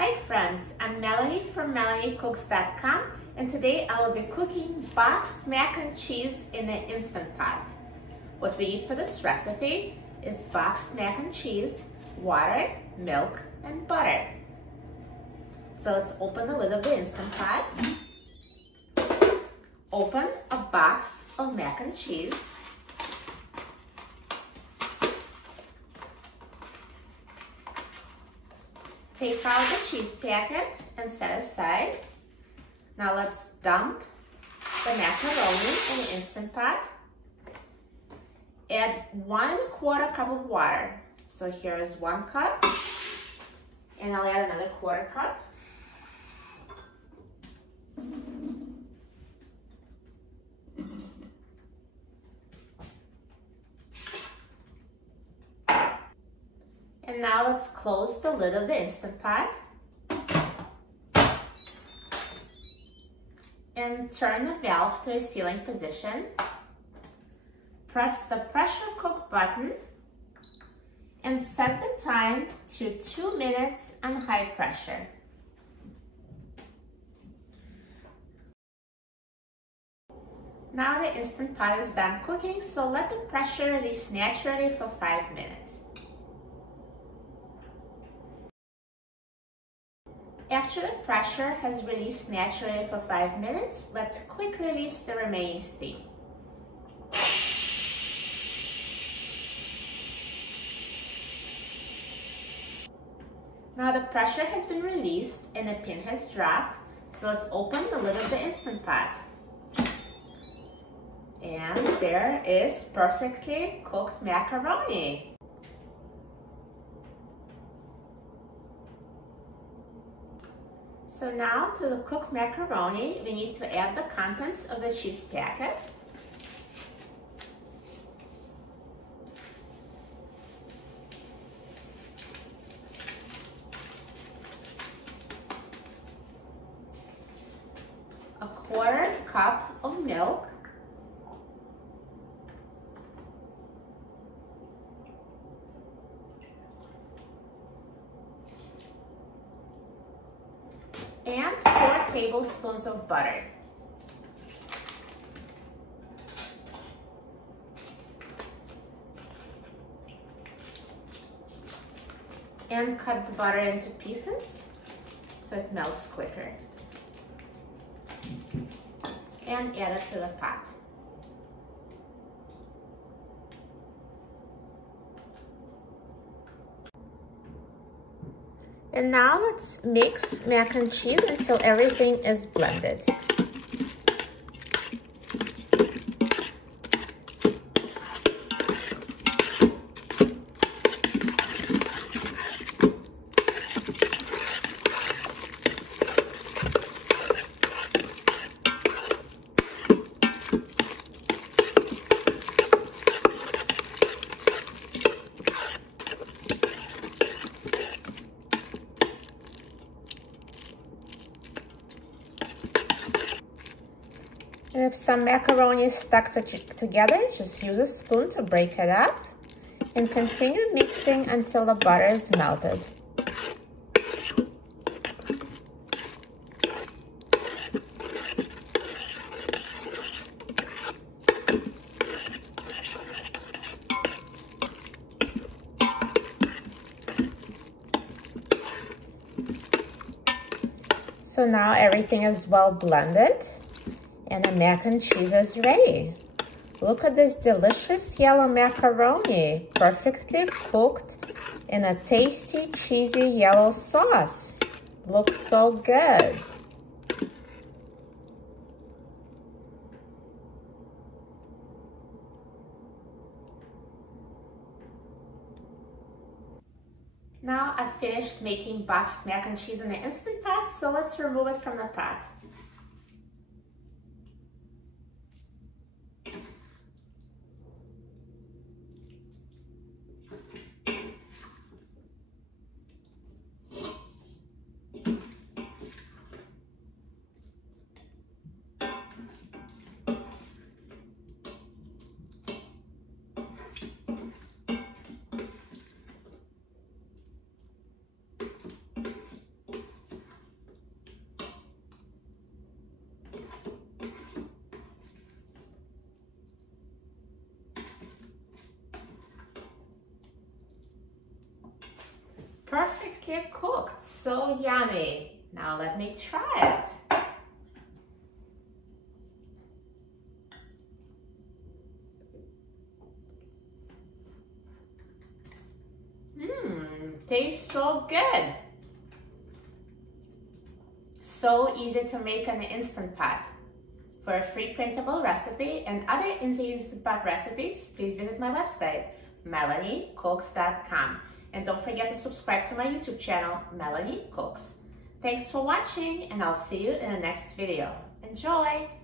Hi friends, I'm Melanie from MelanieCooks.com, and today I will be cooking boxed mac and cheese in an Instant Pot. What we need for this recipe is boxed mac and cheese, water, milk, and butter. So let's open the lid of the Instant Pot. Open a box of mac and cheese. Take out the cheese packet and set aside. Now let's dump the macaroni in the Instant Pot. Add 1/4 cup of water. So here is 1 cup, and I'll add another 1/4 cup. And now let's close the lid of the Instant Pot and turn the valve to a sealing position. Press the pressure cook button and set the time to 2 minutes on high pressure. Now the Instant Pot is done cooking, so let the pressure release naturally for 5 minutes. After the pressure has released naturally for 5 minutes, let's quick release the remaining steam. Now the pressure has been released and the pin has dropped, so let's open the lid of the Instant Pot. And there is perfectly cooked macaroni. So now to the cooked macaroni, we need to add the contents of the cheese packet. A 1/4 cup of milk. And 4 tablespoons of butter. And cut the butter into pieces so it melts quicker. And add it to the pot. And now let's mix mac and cheese until everything is blended. And if some macaroni is stuck together, just use a spoon to break it up and continue mixing until the butter is melted. So now everything is well blended. And the mac and cheese is ready. Look at this delicious yellow macaroni, perfectly cooked in a tasty, cheesy yellow sauce. Looks so good. Now I've finished making boxed mac and cheese in the Instant Pot, so let's remove it from the pot. perfectly cooked, so yummy. Now let me try it. Tastes so good. So easy to make in the Instant Pot. For a free printable recipe and other easy Instant Pot recipes, please visit my website, melaniecooks.com. And don't forget to subscribe to my YouTube channel, Melanie Cooks. Thanks for watching, and I'll see you in the next video. Enjoy!